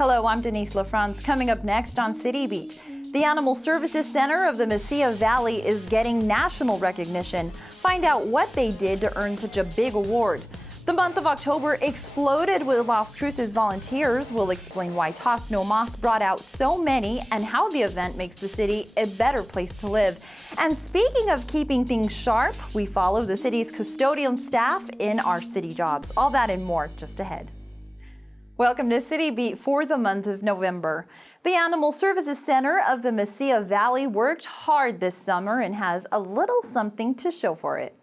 Hello, I'm Denise LaFrance. Coming up next on City Beat. The Animal Services Center of the Mesilla Valley is getting national recognition. Find out what they did to earn such a big award. The month of October exploded with Las Cruces volunteers. We'll explain why Nomas brought out so many and how the event makes the city a better place to live. And speaking of keeping things sharp, we follow the city's custodial staff in our city jobs. All that and more just ahead. Welcome to City Beat for the month of November. The Animal Services Center of the Mesilla Valley worked hard this summer and has a little something to show for it.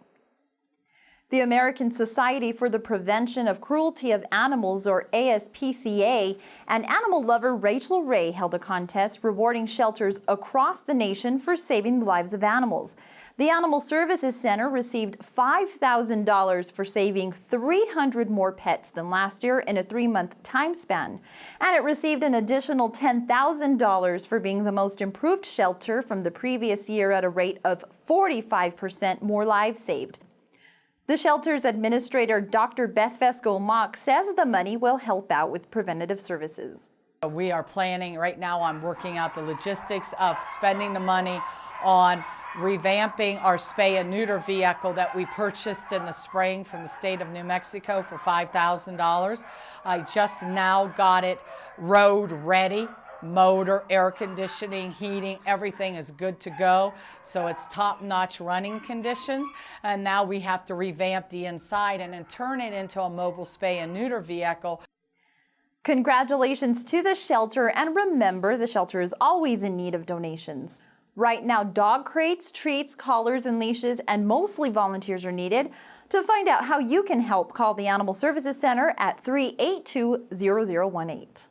The American Society for the Prevention of Cruelty of Animals, or ASPCA, and animal lover Rachel Ray held a contest rewarding shelters across the nation for saving the lives of animals. The Animal Services Center received $5,000 for saving 300 more pets than last year in a 3-month time span. And it received an additional $10,000 for being the most improved shelter from the previous year at a rate of 45% more lives saved. The shelter's administrator, Dr. Vesco-Mock, says the money will help out with preventative services. We are planning, right now I'm working out the logistics of spending the money on revamping our spay and neuter vehicle that we purchased in the spring from the state of New Mexico for $5,000. I just now got it road ready. Motor, air conditioning, heating, everything is good to go. So it's top-notch running conditions. And now we have to revamp the inside and then turn it into a mobile spay and neuter vehicle. Congratulations to the shelter, and remember, the shelter is always in need of donations. Right now, dog crates, treats, collars, and leashes, and mostly volunteers are needed. To find out how you can help, call the Animal Services Center at 382-0018.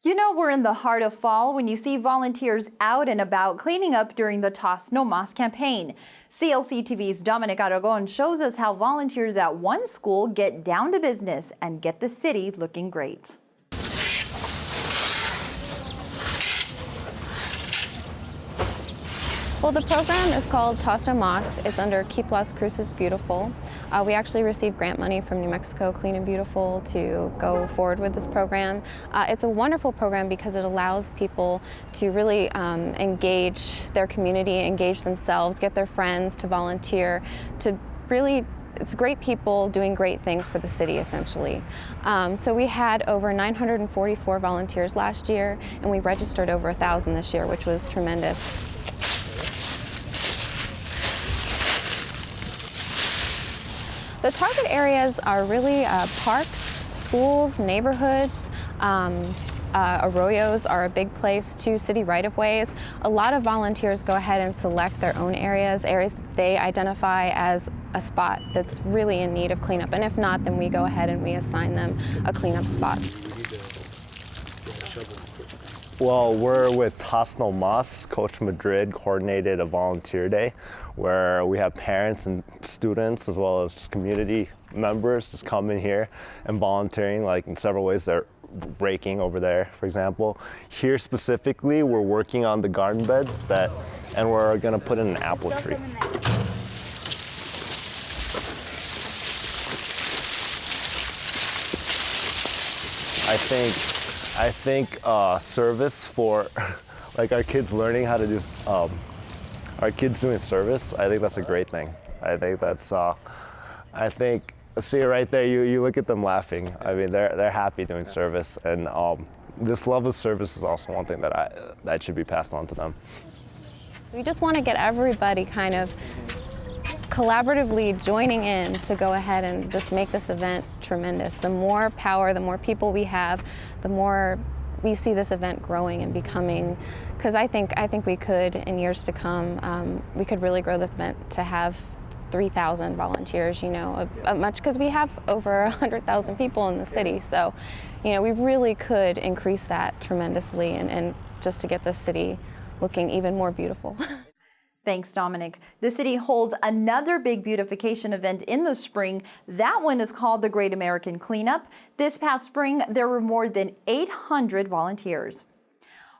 You know we're in the heart of fall when you see volunteers out and about cleaning up during the Nomas campaign. CLC TV's Dominic Aragon shows us how volunteers at one school get down to business and get the city looking great. Well, the program is called Nomas. It's under Keep Las Cruces Beautiful. We actually received grant money from New Mexico Clean and Beautiful to go forward with this program. It's a wonderful program because it allows people to really engage their community, engage themselves, get their friends to volunteer, to really it's great people doing great things for the city, essentially. So we had over 944 volunteers last year, and we registered over 1,000 this year, which was tremendous. The target areas are really parks, schools, neighborhoods. Arroyos are a big place too, city right-of-ways. A lot of volunteers go ahead and select their own areas that they identify as a spot that's really in need of cleanup. And if not, then we go ahead and we assign them a cleanup spot. Well, we're with Nomas. Coach Madrid coordinated a volunteer day where we have parents and students as well as just community members just come in here and volunteering, like in several ways. They're raking over there, for example. Here specifically, we're working on the garden beds and we're gonna put in an apple tree. I think service for like our kids learning how to do, our kids doing service, I think that's a great thing. I think that's, see right there, you look at them laughing. I mean, they're happy doing service, and this love of service is also one thing that should be passed on to them. We just want to get everybody kind of collaboratively joining in to go ahead and just make this event tremendous. The more power, the more people we have, the more we see this event growing and becoming, because I think we could, in years to come, we could really grow this event to have 3,000 volunteers, you know, much, because we have over 100,000 people in the city. So, you know, we really could increase that tremendously and just to get the city looking even more beautiful. Thanks, Dominic. The city holds another big beautification event in the spring. That one is called the Great American Cleanup. This past spring, there were more than 800 volunteers.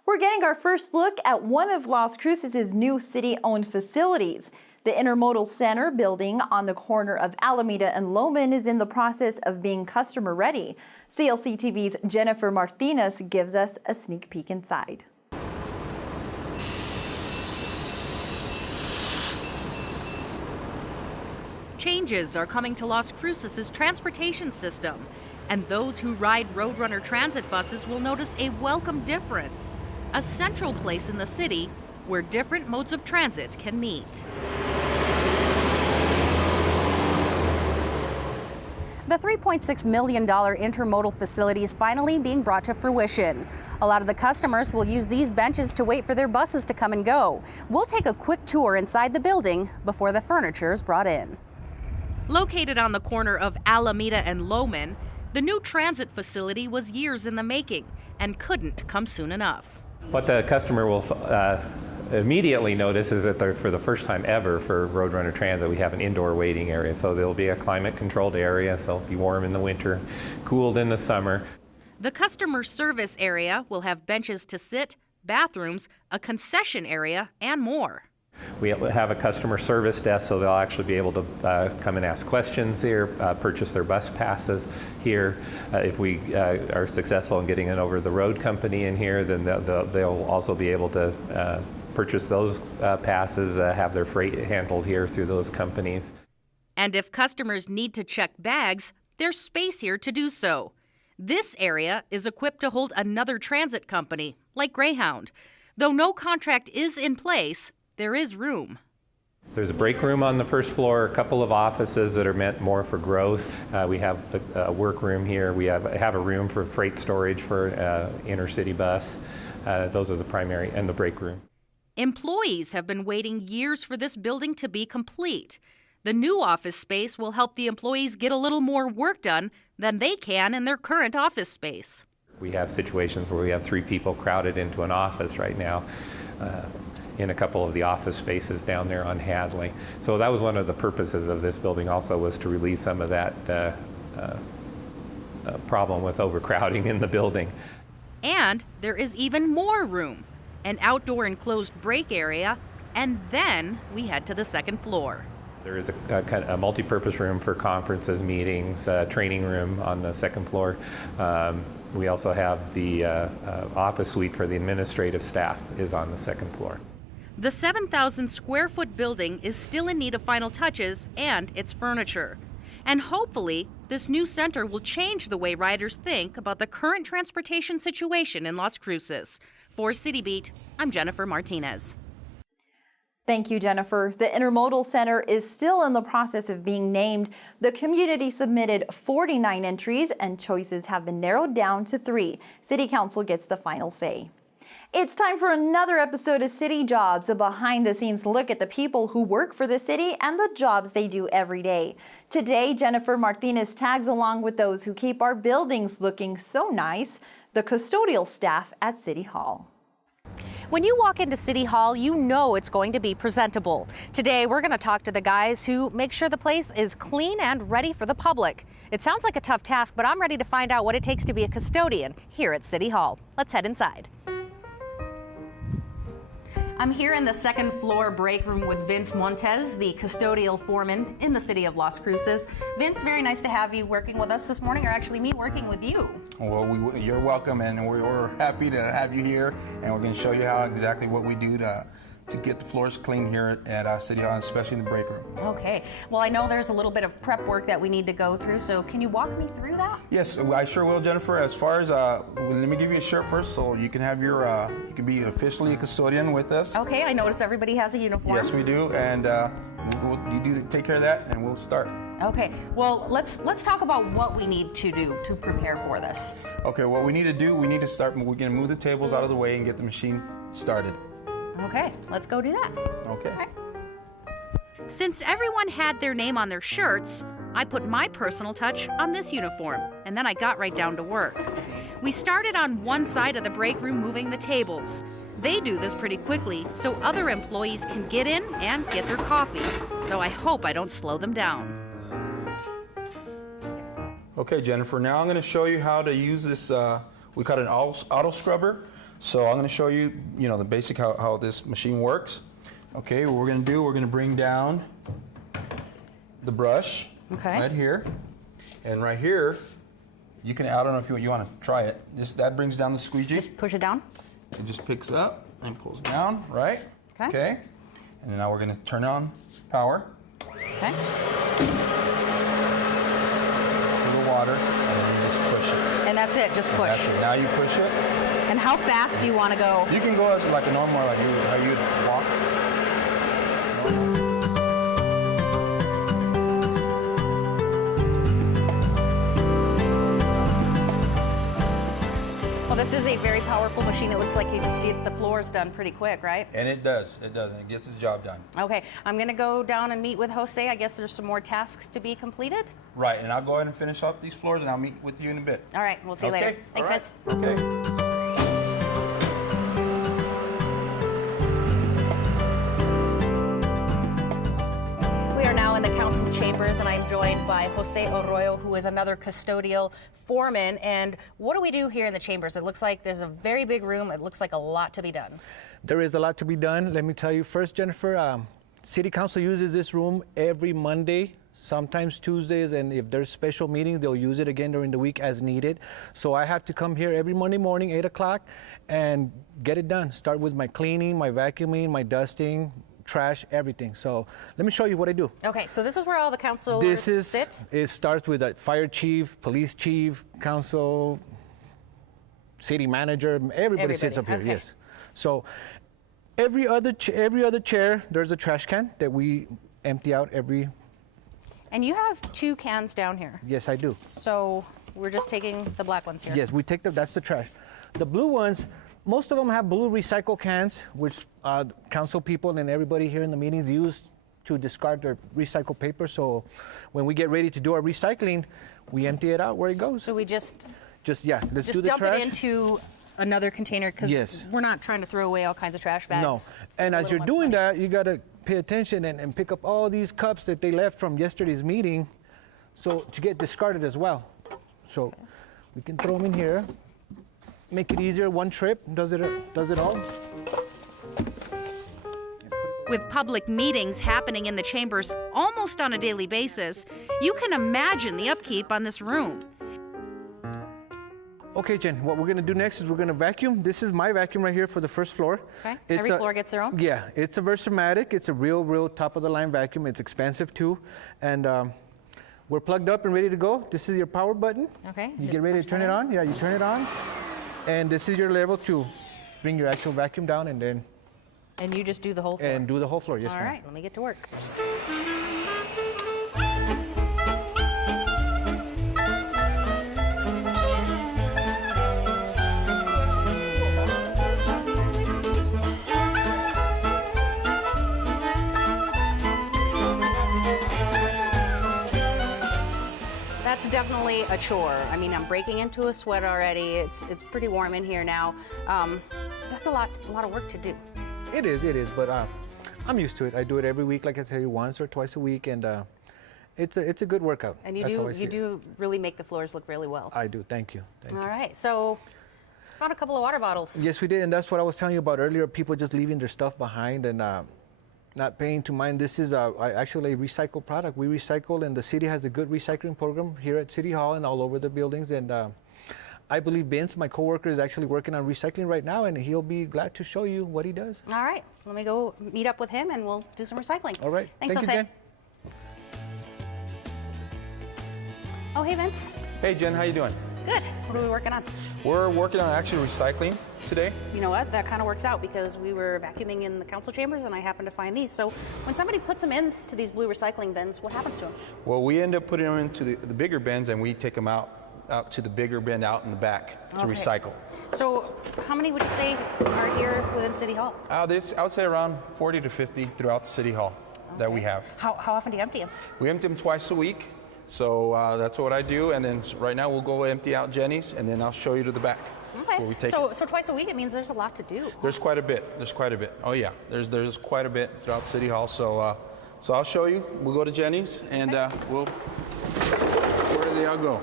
We're getting our first look at one of Las Cruces' new city-owned facilities. The Intermodal Center building on the corner of Alameda and Loman is in the process of being customer ready. CLC TV's Jennifer Martinez gives us a sneak peek inside. Changes are coming to Las Cruces' transportation system, and those who ride Roadrunner transit buses will notice a welcome difference, a central place in the city where different modes of transit can meet. The $3.6 million intermodal facility is finally being brought to fruition. A lot of the customers will use these benches to wait for their buses to come and go. We'll take a quick tour inside the building before the furniture is brought in. Located on the corner of Alameda and Loman, the new transit facility was years in the making and couldn't come soon enough. What the customer will immediately notice is that for the first time ever for Roadrunner Transit, we have an indoor waiting area. So there'll be a climate-controlled area, so it'll be warm in the winter, cooled in the summer. The customer service area will have benches to sit, bathrooms, a concession area, and more. We have a customer service desk, so they'll actually be able to come and ask questions here, purchase their bus passes here. If we are successful in getting an over-the-road company in here, then they'll also be able to purchase those passes, have their freight handled here through those companies. And if customers need to check bags, there's space here to do so. This area is equipped to hold another transit company, like Greyhound. Though no contract is in place, there is room. There's a break room on the first floor, a couple of offices that are meant more for growth. We have the work room here. We have a room for freight storage for inner city bus. Those are the primary, and the break room. Employees have been waiting years for this building to be complete. The new office space will help the employees get a little more work done than they can in their current office space. We have situations where we have 3 people crowded into an office right now. In a couple of the office spaces down there on Hadley. So that was one of the purposes of this building also, was to relieve some of that problem with overcrowding in the building. And there is even more room, an outdoor enclosed break area, and then we head to the second floor. There is a multi-purpose room for conferences, meetings, training room on the second floor. We also have the office suite for the administrative staff is on the second floor. The 7,000 square foot building is still in need of final touches and its furniture. And hopefully, this new center will change the way riders think about the current transportation situation in Las Cruces. For City Beat, I'm Jennifer Martinez. Thank you, Jennifer. The Intermodal Center is still in the process of being named. The community submitted 49 entries and choices have been narrowed down to 3. City Council gets the final say. It's time for another episode of City Jobs, a behind-the-scenes look at the people who work for the city and the jobs they do every day. Today, Jennifer Martinez tags along with those who keep our buildings looking so nice, the custodial staff at City Hall. When you walk into City Hall, you know it's going to be presentable. Today, we're going to talk to the guys who make sure the place is clean and ready for the public. It sounds like a tough task, but I'm ready to find out what it takes to be a custodian here at City Hall. Let's head inside. I'm here in the second floor break room with Vince Montes, the custodial foreman in the city of Las Cruces. Vince, very nice to have you working with us this morning, or actually me working with you. Well, you're welcome, and we're happy to have you here, and we're going to show you how exactly what we do to get the floors clean here at City Hall, especially in the break room. Okay. Well, I know there's a little bit of prep work that we need to go through, so can you walk me through that? Yes, I sure will, Jennifer. As far as, let me give you a shirt first, so you can have your, you can be officially a custodian with us. Okay, I notice everybody has a uniform. Yes, we do, and you do take care of that, and we'll start. Okay, well, let's talk about what we need to do to prepare for this. Okay, what we need to do, we need to start, we're going to move the tables out of the way and get the machine started. Okay, let's go do that. Okay. Okay. Since everyone had their name on their shirts, I put my personal touch on this uniform, and then I got right down to work. We started on one side of the break room moving the tables. They do this pretty quickly, so other employees can get in and get their coffee. So I hope I don't slow them down. Okay, Jennifer, now I'm going to show you how to use this, we call it an auto scrubber. So I'm going to show you, the basic how this machine works. Okay, what we're gonna do, we're gonna bring down the brush right here. And right here, you can, I don't know if you wanna try it. That brings down the squeegee. Just push it down. It just picks up and pulls down, right? Okay. And now we're gonna turn on power. Okay. For the water, and then you just push it. And that's it, just push. That's it. Now you push it. And how fast do you want to go? You can go as like a normal, like how you would walk. Well, this is a very powerful machine. It looks like you can get the floors done pretty quick, right? And it does, and it gets the job done. Okay, I'm going to go down and meet with Jose. I guess there's some more tasks to be completed. Right, and I'll go ahead and finish off these floors, and I'll meet with you in a bit. All right, we'll see you later. Thanks, Vince. Okay. We are now in the council chambers, and I'm joined by Jose Arroyo, who is another custodial foreman. And what do we do here in the chambers? It looks like there's a very big room. It looks like a lot to be done. There is a lot to be done. Let me tell you first, Jennifer, City Council uses this room every Monday, sometimes Tuesdays, and if there's special meetings, they'll use it again during the week as needed. So I have to come here every Monday morning, 8 o'clock, and get it done. Start with my cleaning, my vacuuming, my dusting, trash, everything. So let me show you what I do. Okay, so this is where all the councilors sit? It starts with a fire chief, police chief, council, city manager, everybody sits up here, yes. So every other chair, there's a trash can that we empty out every. And you have 2 cans down here. Yes, I do. So we're just taking the black ones here. Yes, we take that's the trash. The blue ones, most of them have blue recycle cans, which council people and everybody here in the meetings use to discard their recycled paper. So when we get ready to do our recycling, we empty it out where it goes. So we just do the trash. Dump it into another container, because we're not trying to throw away all kinds of trash bags. No, and as you're doing that, you got to pay attention and pick up all these cups that they left from yesterday's meeting, so to get discarded as well. So we can throw them in here, make it easier. One trip does it all. With public meetings happening in the chambers almost on a daily basis, you can imagine the upkeep on this room. Okay, Jen, what we're going to do next is we're going to vacuum. This is my vacuum right here for the first floor. Okay, every floor gets their own? Yeah, it's a Versametic. It's a real top-of-the-line vacuum. It's expensive, too. And we're plugged up and ready to go. This is your power button. Okay. You get ready to turn it on. Yeah, you turn it on. And this is your level to bring your actual vacuum down, and then... And you just do the whole floor? And do the whole floor, yes, ma'am. All right, let me get to work. That's definitely a chore. I mean, I'm breaking into a sweat already. It's pretty warm in here now. That's a lot of work to do. It is, but I'm used to it. I do it every week, like I tell you, once or twice a week, and it's a good workout. And you do really make the floors look really well. I do. Thank you. All right. So, found a couple of water bottles. Yes, we did, and that's what I was telling you about earlier. People just leaving their stuff behind and not paying to mind. This is actually a recycled product. We recycle, and the city has a good recycling program here at City Hall and all over the buildings. And I believe Vince, my coworker, is actually working on recycling right now, and he'll be glad to show you what he does. All right, let me go meet up with him, and we'll do some recycling. All right. Thanks, Thank Jose. you, Jen. Oh, hey, Vince. Hey, Jen, how you doing? Good. What are we working on? We're working on actually recycling today. You know what? That kind of works out because we were vacuuming in the council chambers, and I happened to find these. So when somebody puts them into these blue recycling bins, what happens to them? Well, we end up putting them into the bigger bins, and we take them out to the bigger bin out in the back to recycle. So how many would you say are here within City Hall? I would say around 40 to 50 throughout the City Hall that we have. How often do you empty them? We empty them twice a week. So that's what I do, and then right now we'll go empty out Jenny's, and then I'll show you to the back. Okay. Where we take so twice a week, it means there's a lot to do. There's quite a bit. Oh yeah, there's quite a bit throughout City Hall. So I'll show you. We'll go to Jenny's, and where do they all go?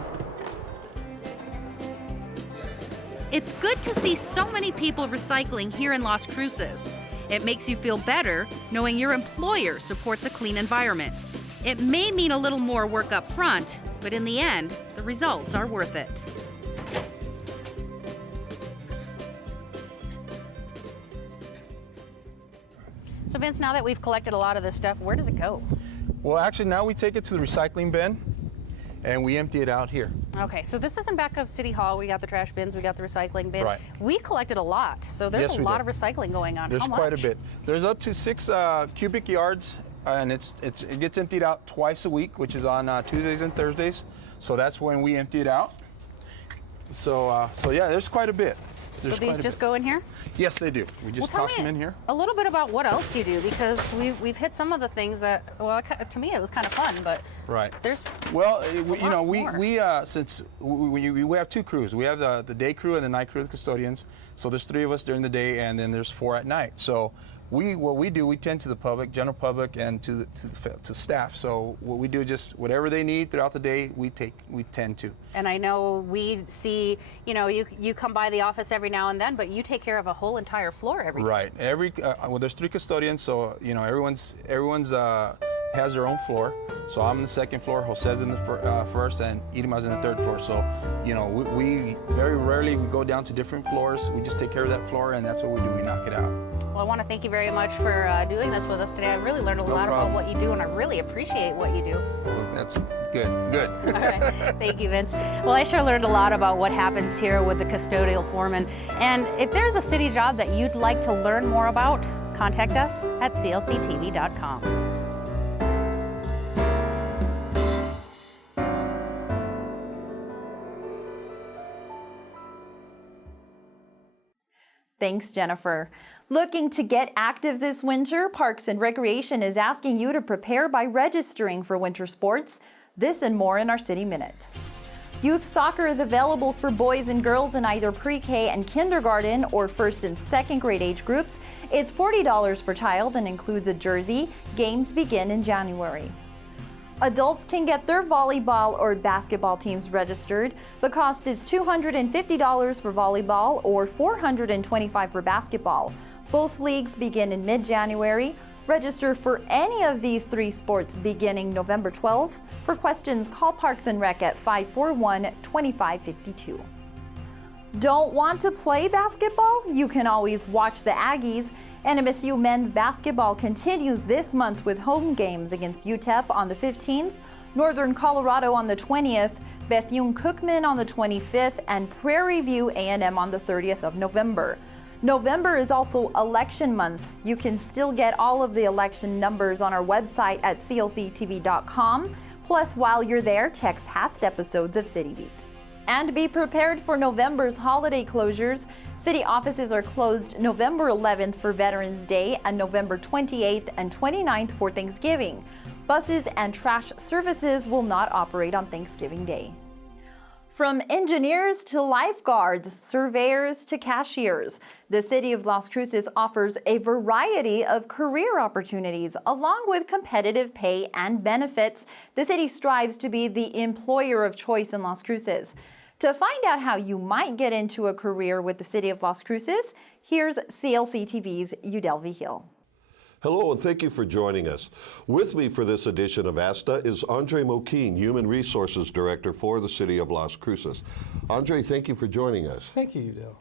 It's good to see so many people recycling here in Las Cruces. It makes you feel better knowing your employer supports a clean environment. It may mean a little more work up front, but in the end, the results are worth it. So Vince, now that we've collected a lot of this stuff, where does it go? Well, actually, now we take it to the recycling bin and we empty it out here. Okay, so this isn't back of City Hall. We got the trash bins, we got the recycling bin. Right. We collected a lot, so there's a lot of recycling going on. There's How much? quite a bit. There's up to 6 cubic yards, and it gets emptied out twice a week, which is on Tuesdays and Thursdays. So that's when we empty it out. So yeah, there's quite a bit. So these just go in here? Yes, they do. We just toss them in here. A little bit about what else you do, because we've hit some of the things that, well, to me it was kind of fun, but right. There's we since we have 2 crews. We have the day crew and the night crew, the custodians. So there's 3 of us during the day, and then there's 4 at night. So what we do, we tend to the public, general public, and to staff. So what we do is just whatever they need throughout the day, we tend to. And I know we see, you come by the office every now and then, but you take care of a whole entire floor every day. Right. Well, there's 3 custodians, so everyone's has their own floor. So I'm on the 2nd floor, Jose's in the 1st, and Irma's in the 3rd floor. So we very rarely we go down to different floors. We just take care of that floor, and that's what we do. We knock it out. Well, I want to thank you very much for doing this with us today. I really learned a lot about what you do, and I really appreciate what you do. Well, that's good. All right. Thank you, Vince. Well, I sure learned a lot about what happens here with the custodial foreman. And if there's a city job that you'd like to learn more about, contact us at clctv.com. Thanks, Jennifer. Looking to get active this winter, Parks and Recreation is asking you to prepare by registering for winter sports. This and more in our City Minute. Youth soccer is available for boys and girls in either pre-K and kindergarten or 1st and 2nd grade age groups. It's $40 per child and includes a jersey. Games begin in January. Adults can get their volleyball or basketball teams registered. The cost is $250 for volleyball or $425 for basketball. Both leagues begin in mid-January. Register for any of these 3 sports beginning November 12th. For questions, call Parks and Rec at 541-2552. Don't want to play basketball? You can always watch the Aggies. NMSU men's basketball continues this month with home games against UTEP on the 15th, Northern Colorado on the 20th, Bethune-Cookman on the 25th, and Prairie View A&M on the 30th of November. November is also election month. You can still get all of the election numbers on our website at clctv.com. Plus, while you're there, check past episodes of City Beat. And be prepared for November's holiday closures. City offices are closed November 11th for Veterans Day and November 28th and 29th for Thanksgiving. Buses and trash services will not operate on Thanksgiving Day. From engineers to lifeguards, surveyors to cashiers, the City of Las Cruces offers a variety of career opportunities along with competitive pay and benefits. The city strives to be the employer of choice in Las Cruces. To find out how you might get into a career with the City of Las Cruces, here's CLC TV's Udelvi Hill. Hello, and thank you for joining us. With me for this edition of ASTA is Andre Moquin, Human Resources Director for the City of Las Cruces. Andre, thank you for joining us. Thank you, Udell.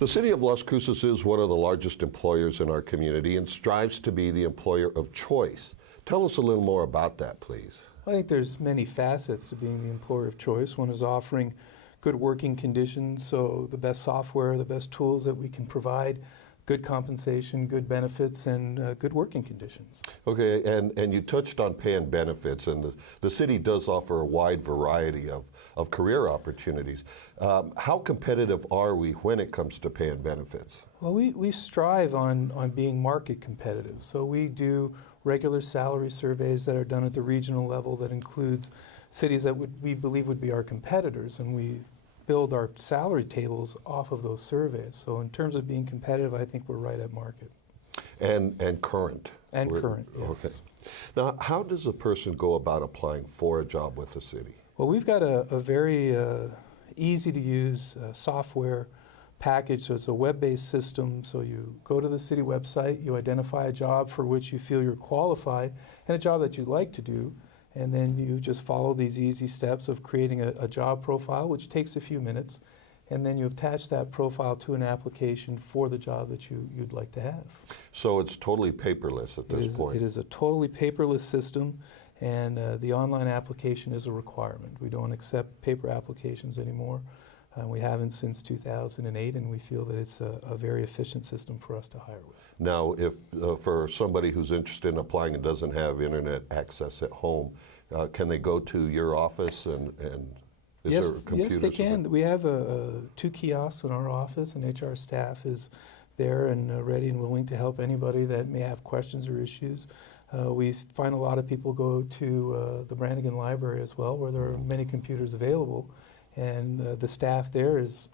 The City of Las Cruces is one of the largest employers in our community and strives to be the employer of choice. Tell us a little more about that, please. I think there's many facets to being the employer of choice. One is offering good working conditions, so the best software, the best tools that we can provide, good compensation, good benefits, and good working conditions. Okay, and you touched on pay and benefits, and the city does offer a wide variety of career opportunities. How competitive are we when it comes to pay and benefits? Well, we strive on being market competitive, so we do regular salary surveys that are done at the regional level that includes cities that we believe would be our competitors, and we build our salary tables off of those surveys. So in terms of being competitive, I think we're right at market. And current. And current, yes. Okay. Now, how does a person go about applying for a job with the city? Well, we've got a very easy to use software package. So it's a web-based system. So you go to the city website, you identify a job for which you feel you're qualified and a job that you'd like to do, and then you just follow these easy steps of creating a job profile, which takes a few minutes, and then you attach that profile to an application for the job that you'd like to have. So it's totally paperless at this point? It is a totally paperless system, and the online application is a requirement. We don't accept paper applications anymore. We haven't since 2008, and we feel that it's a very efficient system for us to hire with. Now, if for somebody who's interested in applying and doesn't have internet access at home, can they go to your office and is yes, there computers? Yes, they can. We have 2 kiosks in our office, and HR staff is there and ready and willing to help anybody that may have questions or issues. We find a lot of people go to the Brannigan Library as well, where there are many computers available, and the staff there is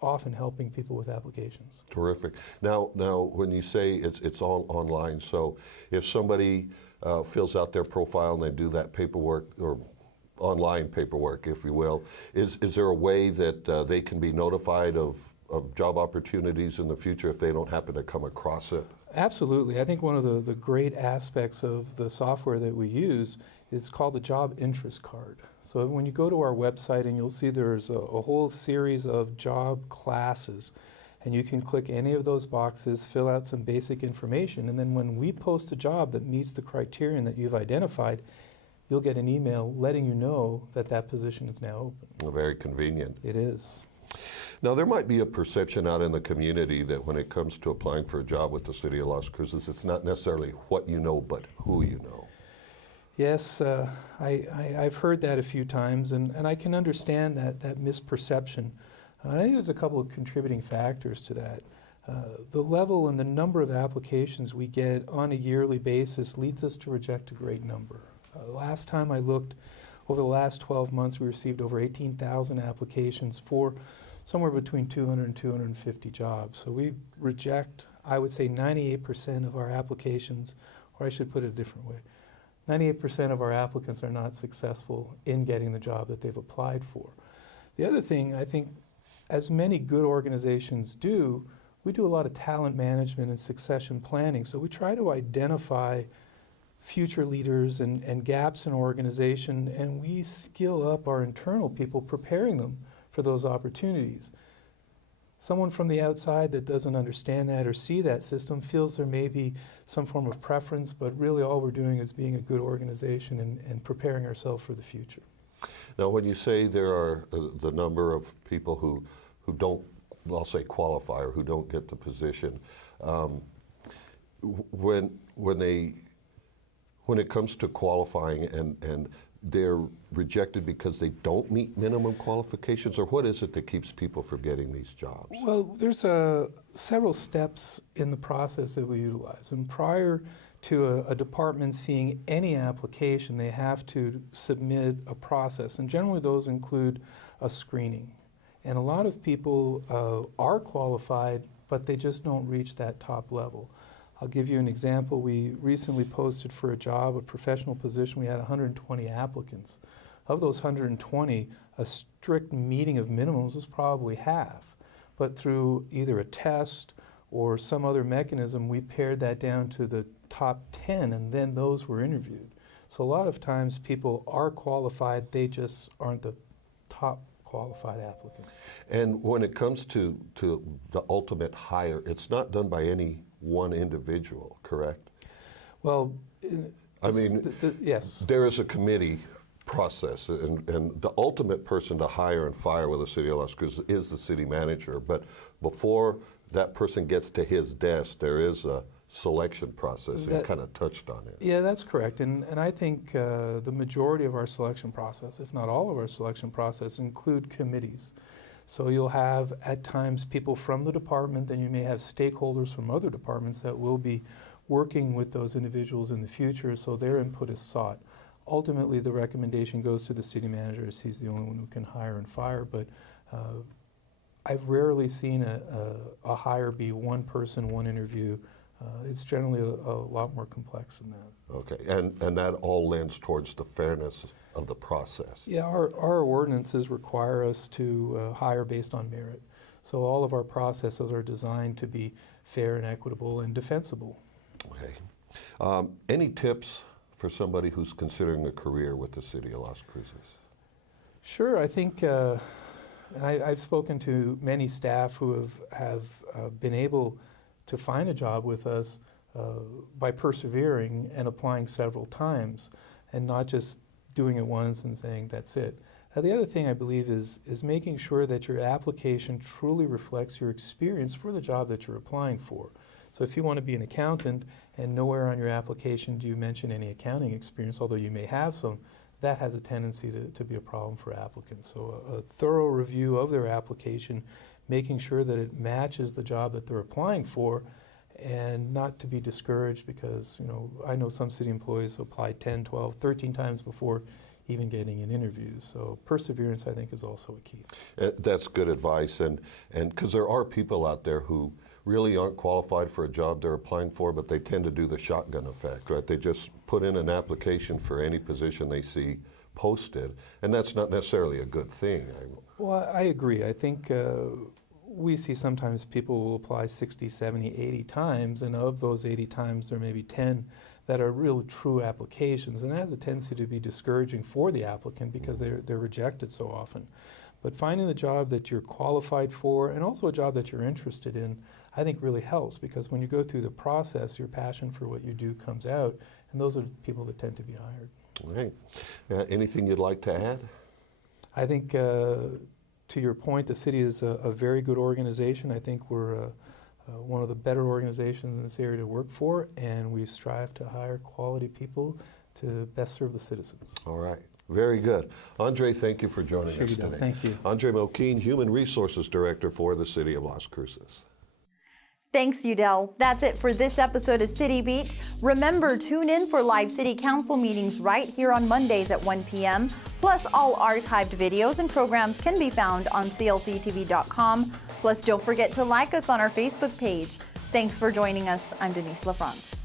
often helping people with applications. Terrific. Now, when you say it's all online, so if somebody fills out their profile and they do that paperwork, or online paperwork, if you will, is there a way that they can be notified of job opportunities in the future if they don't happen to come across it? Absolutely. I think one of the great aspects of the software that we use is called the Job Interest Card. So when you go to our website, and you'll see there's a whole series of job classes, and you can click any of those boxes, fill out some basic information, and then when we post a job that meets the criterion that you've identified, you'll get an email letting you know that that position is now open. Well, very convenient. It is. Now, there might be a perception out in the community that when it comes to applying for a job with the City of Las Cruces, it's not necessarily what you know, but who you know. Yes, I've heard that a few times, and I can understand that misperception. I think there's a couple of contributing factors to that. The level and the number of applications we get on a yearly basis leads us to reject a great number. Last time I looked, over the last 12 months, we received over 18,000 applications for somewhere between 200 and 250 jobs. So we reject, I would say, 98% of our applications, or I should put it a different way. 98% of our applicants are not successful in getting the job that they've applied for. The other thing, I think, as many good organizations do, we do a lot of talent management and succession planning. So we try to identify future leaders and gaps in our organization, and we skill up our internal people, preparing them for those opportunities. Someone from the outside that doesn't understand that or see that system feels there may be some form of preference, but really all we're doing is being a good organization and preparing ourselves for the future. Now, when you say there are the number of people who don't, I'll say, qualify or who don't get the position, when it comes to qualifying and they're rejected because they don't meet minimum qualifications, or what is it that keeps people from getting these jobs? Well, there's several steps in the process that we utilize. And prior to a department seeing any application, they have to submit a process. And generally those include a screening. And a lot of people are qualified, but they just don't reach that top level. I'll give you an example. We recently posted for a job, a professional position. We had 120 applicants. Of those 120, a strict meeting of minimums was probably half. But through either a test or some other mechanism, we pared that down to the top 10, and then those were interviewed. So a lot of times people are qualified, they just aren't the top qualified applicants. And when it comes to the ultimate hire, it's not done by any one individual, correct? Well, I mean, yes. There is a committee process, and the ultimate person to hire and fire with the City of Las Cruces is the city manager. But before that person gets to his desk, there is a selection process. You kind of touched on it. Yeah, that's correct. And I think the majority of our selection process, if not all of our selection process, include committees. So you'll have, at times, people from the department, then you may have stakeholders from other departments that will be working with those individuals in the future, so their input is sought. Ultimately, the recommendation goes to the city manager, as he's the only one who can hire and fire, but I've rarely seen a hire be one person, one interview. It's generally a lot more complex than that. Okay, and that all lends towards the fairness of the process. Yeah, our ordinances require us to hire based on merit. So all of our processes are designed to be fair and equitable and defensible. Okay. Any tips for somebody who's considering a career with the City of Las Cruces? Sure. I think I've spoken to many staff who have been able to find a job with us by persevering and applying several times and not just doing it once and saying that's it. The other thing I believe is making sure that your application truly reflects your experience for the job that you're applying for. So if you want to be an accountant and nowhere on your application do you mention any accounting experience, although you may have some, that has a tendency to be a problem for applicants. So a thorough review of their application, making sure that it matches the job that they're applying for, and not to be discouraged because, you know, I know some city employees apply 10, 12, 13 times before even getting an interview. So perseverance, I think, is also a key. That's good advice, and because there are people out there who really aren't qualified for a job they're applying for, but they tend to do the shotgun effect, right? They just put in an application for any position they see posted, and that's not necessarily a good thing. Well, I agree. I think we see sometimes people will apply 60, 70, 80 times, and of those 80 times, there may be 10 that are real true applications, and that has a tendency to be discouraging for the applicant because they're rejected so often. But finding the job that you're qualified for and also a job that you're interested in, I think really helps, because when you go through the process, your passion for what you do comes out, and those are the people that tend to be hired. All right. Anything you'd like to add? I think to your point, the city is a very good organization. I think we're one of the better organizations in this area to work for, and we strive to hire quality people to best serve the citizens. All right. Very good. Andre, thank you for joining us today. Thank you. Andre Moquin, Human Resources Director for the City of Las Cruces. Thanks, Udell. That's it for this episode of City Beat. Remember, tune in for live City Council meetings right here on Mondays at 1 p.m. Plus, all archived videos and programs can be found on clctv.com. Plus, don't forget to like us on our Facebook page. Thanks for joining us. I'm Denise LaFrance.